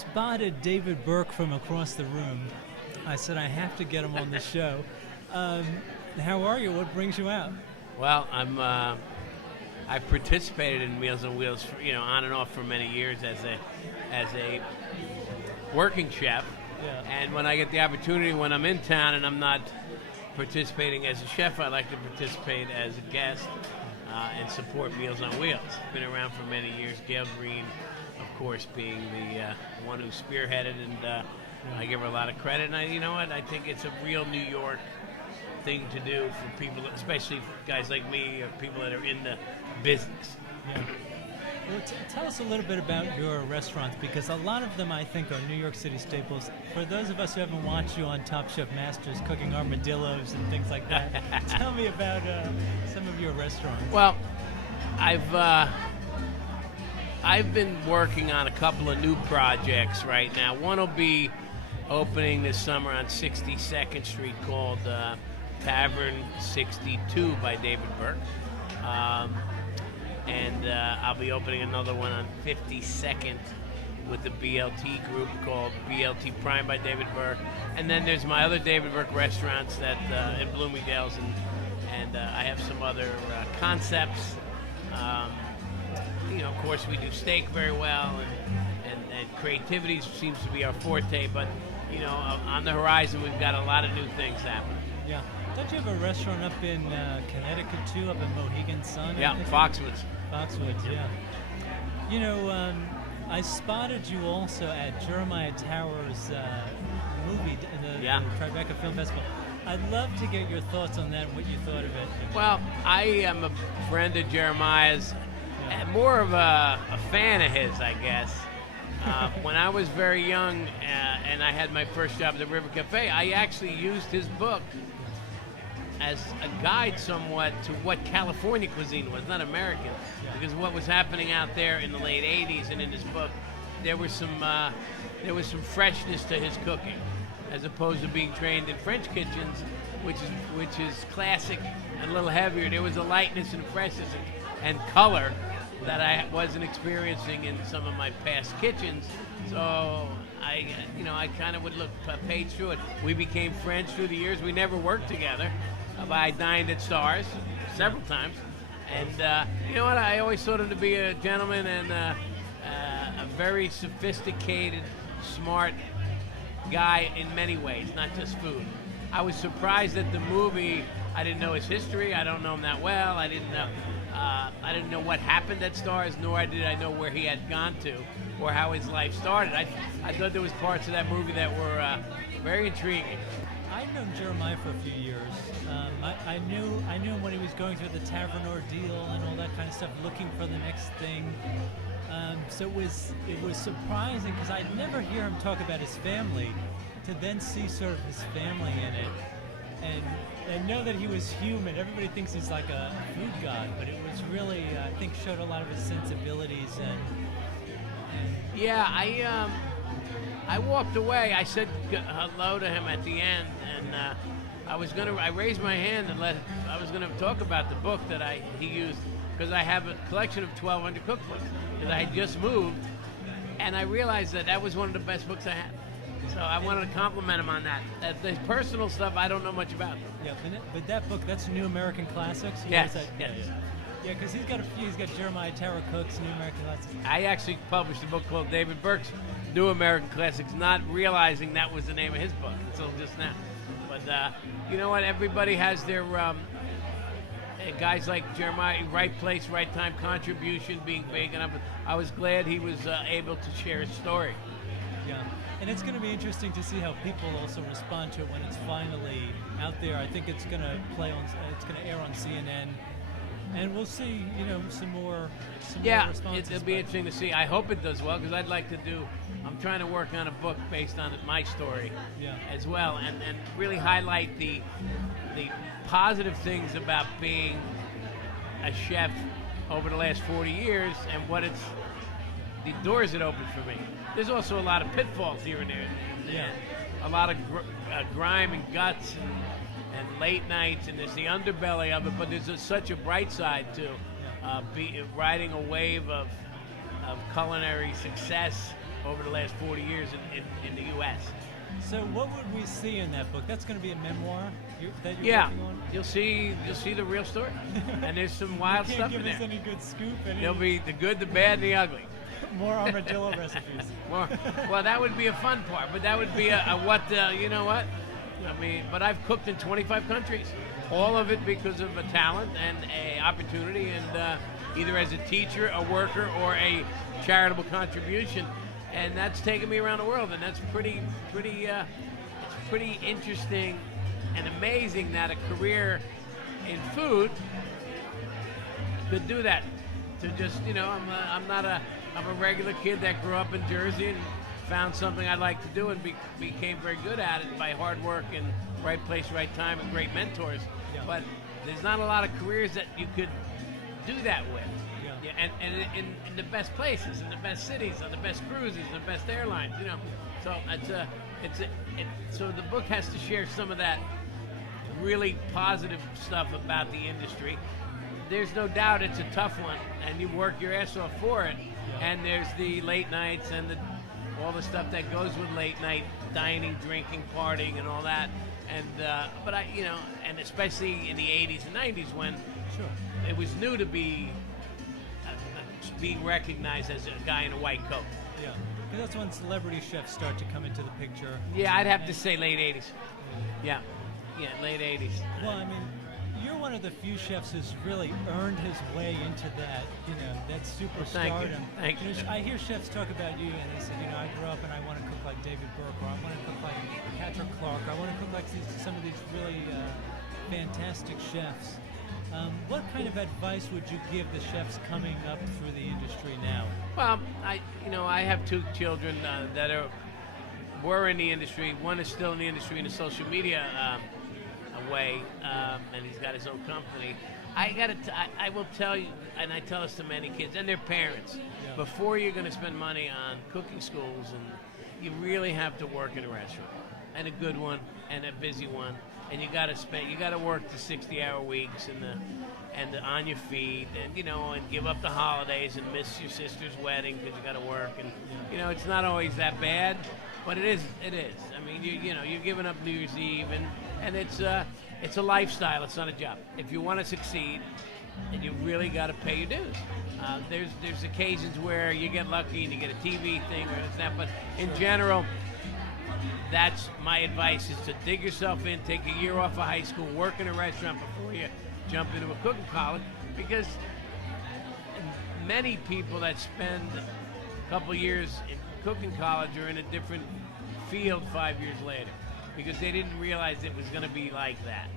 spotted David Burke from across the room. I said I have to get him on the show. How are you? What brings you out? Well, I've participated in Meals on Wheels, on and off for many years as a working chef. Yeah. And when I get the opportunity, when I'm in town and I'm not participating as a chef, I like to participate as a guest and support Meals on Wheels. Been around for many years. Gail Green, of course, being the one who spearheaded, and I give her a lot of credit. And you know what? I think it's a real New York thing to do for people, especially for guys like me or people that are in the business. Yeah. Well, tell us a little bit about your restaurants, because a lot of them, I think, are New York City staples. For those of us who haven't watched you on Top Chef Masters cooking armadillos and things like that, tell me about some of your restaurants. Well, I've been working on a couple of new projects right now. One will be opening this summer on 62nd Street called Tavern 62 by David Burke. And I'll be opening another one on 52nd with the BLT group called BLT Prime by David Burke. And then there's my other David Burke restaurants that in Bloomingdale's, and I have some other concepts. Of course, we do steak very well, and creativity seems to be our forte. But on the horizon, we've got a lot of new things happening. Yeah. Don't you have a restaurant up in Connecticut too, up in Mohegan Sun? Yeah, Foxwoods. Foxwoods, yeah. I spotted you also at Jeremiah Tower's movie, the Tribeca Film Festival. I'd love to get your thoughts on that and what you thought of it. Well, I am a friend of Jeremiah's, and more of a fan of his, I guess. When I was very young and I had my first job at the River Cafe, I actually used his book as a guide somewhat to what California cuisine was, not American, because what was happening out there in the late 80s, and in his book, there was some freshness to his cooking, as opposed to being trained in French kitchens, which is classic and a little heavier. There was a lightness and freshness and color that I wasn't experiencing in some of my past kitchens. So I kind of would look page through it. We became friends through the years. We never worked together. I dined at Stars several times, and you know what? I always thought him to be a gentleman and a very sophisticated, smart guy in many ways, not just food. I was surprised at the movie. I didn't know his history. I don't know him that well. I didn't know what happened at Stars, nor did I know where he had gone to or how his life started. I thought there was parts of that movie that were very intriguing. I've known Jeremiah for a few years. I knew him when he was going through the Tavern ordeal and all that kind of stuff, looking for the next thing. So it was surprising, because I'd never hear him talk about his family, to then see sort of his family in it, and know that he was human. Everybody thinks he's like a food god, but it was really, I think, showed a lot of his sensibilities and yeah, I walked away. I said hello to him at the end, and I raised my hand and I was gonna talk about the book that he used, because I have a collection of 1,200 cookbooks that I had just moved, and I realized that was one of the best books I had. So I wanted to compliment him on that. The personal stuff I don't know much about. Yeah, but that book, that's New American Classics? Yes. Yeah, because he's got a few. He's got Jeremiah Tower Cooks, New American Classics. I actually published a book called David Burke's New American Classics, not realizing that was the name of his book until just now. But you know what? Everybody has their guys like Jeremiah, right place, right time, contribution being big, and I was glad he was able to share his story. Yeah, and it's going to be interesting to see how people also respond to it when it's finally out there. I think it's going to it's going to air on CNN, and we'll see, some more responses. It'll be interesting to see. I hope it does well, because I'd like to I'm trying to work on a book based on my story as well, and really highlight the positive things about being a chef over the last 40 years and the doors it opened for me. There's also a lot of pitfalls here and there. A lot of grime and guts and late nights, and there's the underbelly of it, but there's such a bright side to riding a wave of culinary success over the last 40 years in the U.S. So what would we see in that book? That's going to be a memoir that you're Yeah, working on? you'll see the real story, and there's some wild You stuff can't in give us there. any good scoop. There'll be the good, the bad, and the ugly. More armadillo recipes. Well, that would be a fun part, but that would be you know what? I mean, but I've cooked in 25 countries, all of it because of a talent and a opportunity, and either as a teacher, a worker, or a charitable contribution, and that's taken me around the world, and that's pretty interesting and amazing that a career in food could do that. To just, I'm a regular kid that grew up in Jersey and found something I like to do and became very good at it by hard work and right place, right time, and great mentors. Yeah. But there's not a lot of careers that you could do that with. Yeah. And in the best places, in the best cities, on the best cruises, the best airlines, So so the book has to share some of that really positive stuff about the industry. There's no doubt it's a tough one, and you work your ass off for it. Yeah. And there's the late nights and all the stuff that goes with late night dining, drinking, partying, and all that. And but and especially in the 80s and 90s when Sure. it was new to be being recognized as a guy in a white coat. Yeah. 'Cause that's when celebrity chefs start to come into the picture. Yeah, I'd have to say late 80s. Yeah, late 80s. Well, I mean, you're one of the few chefs who's really earned his way into that, that superstardom. Thank you. I hear chefs talk about you, and they say, I grew up and I want to cook like David Burke, or I want to cook like Patrick Clark, or I want to cook like some of these really fantastic chefs. What kind of advice would you give the chefs coming up through the industry now? Well, I have two children that were in the industry. One is still in the industry in the social media way, and he's got his own company. I will tell you, and I tell this to many kids and their parents, before you're going to spend money on cooking schools, and you really have to work in a restaurant, and a good one, and a busy one, and you got to work the 60-hour weeks and on your feet, and and give up the holidays and miss your sister's wedding because you got to work, and it's not always that bad, but it is. I mean, you're giving up New Year's Eve, and it's a lifestyle. It's not a job. If you want to succeed, and you really got to pay your dues. There's occasions where you get lucky and you get a TV thing or this, that, but in general, that's my advice: is to dig yourself in, take a year off of high school, work in a restaurant before you jump into a cooking college, because many people that spend a couple years in cooking college are in a different field 5 years later, because they didn't realize it was going to be like that.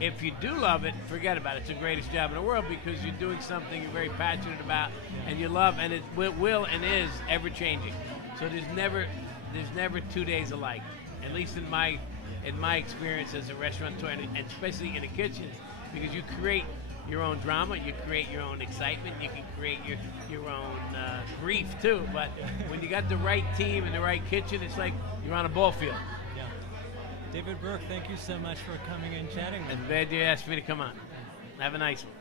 If you do love it, forget about it. It's the greatest job in the world, because you're doing something you're very passionate about and you love, and it will and is ever changing. So there's never 2 days alike, at least in my experience as a restaurateur, and especially in the kitchens, because you create your own drama, you create your own excitement, you can create your own grief too. But when you got the right team and the right kitchen, it's like you're on a ball field. Yeah. David Burke, thank you so much for coming and chatting with me. I'm glad you asked me to come on. Have a nice one.